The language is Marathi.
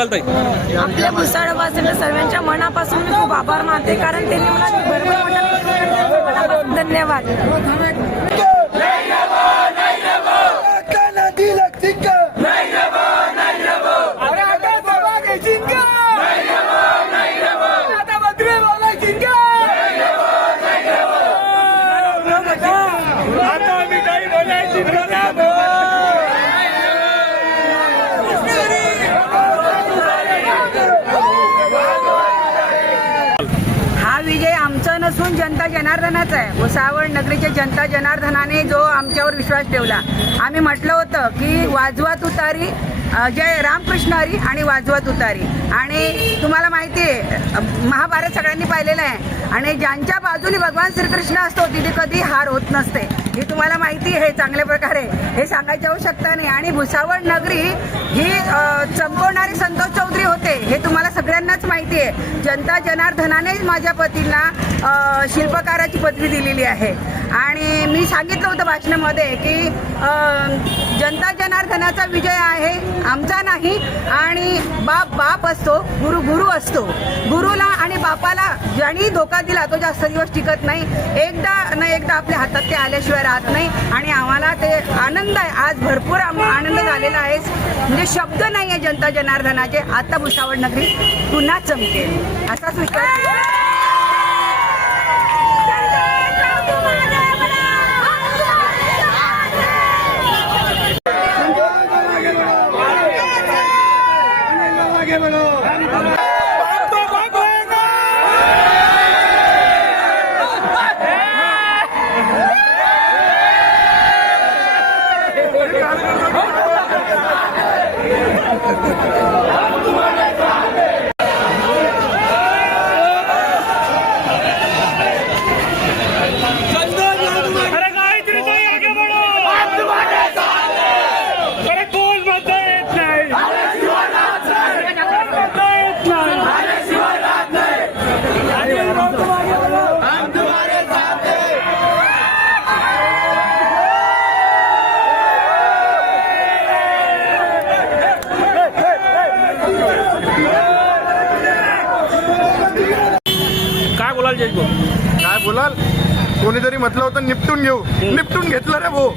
बोलाल ताई? आपल्या भुसावळवासींना सर्वांच्या मनापासून खूप आभार मानते, कारण त्यांनी मला भरपूर मनापासून धन्यवाद. हा विजय आमचा नसून जनता जनार्दनाचा आहे. भुसावळ नगरीच्या जनता जनार्दनाने जो आमच्यावर विश्वास ठेवला. आम्ही म्हटलं होतं की वाजवा तुतारी, जय रामकृष्ण हरी आणि वाजवा तुतारी. आणि तुम्हाला माहिती आहे महाभारत सगळ्यांनी पाहिलेलं आहे, आणि ज्यांच्या बाजूने भगवान श्रीकृष्ण असतो तिथे कधी हार होत नसते. हे तुम्हाला माहिती आहे चांगल्या प्रकारे, हे सांगायची आवश्यकता नाही. आणि भुसावळ नगरी ही चमकवणारे संतोष चौधरी होते, हे तुम्हाला सगळ्यांनाच माहिती आहे. जनता जनार्दनानेच माझ्या पतींना शिल्पकाराची पदवी दिलेली आहे. आणि मी सांगितलं होतं भाषणामध्ये की जनता जनार्दनाचा विजय आहे, आमचा नाही. आणि बाप बाप असतो, गुरु गुरु असतो. गुरुला आणि बापाला ज्यांनी धोका दिला तो जास्त दिवस टिकत नाही. एकदा ना एकदा आपल्या हातात ते आल्याशिवाय राहत नाही. आणि आम्हाला ते आनंद आहे, आज भरपूर आनंद झालेला आहे. म्हणजे शब्द नाही आहे जनता जनार्दनाचे. आता भुसावळ नगरी पुन्हा चमकेल असाच विश्वास. काय बोलाल जयेश भाऊ? काय बोलाल, कोणीतरी म्हटलं होतं निपटून घेऊ, निपटून घेतलं रे भाऊ.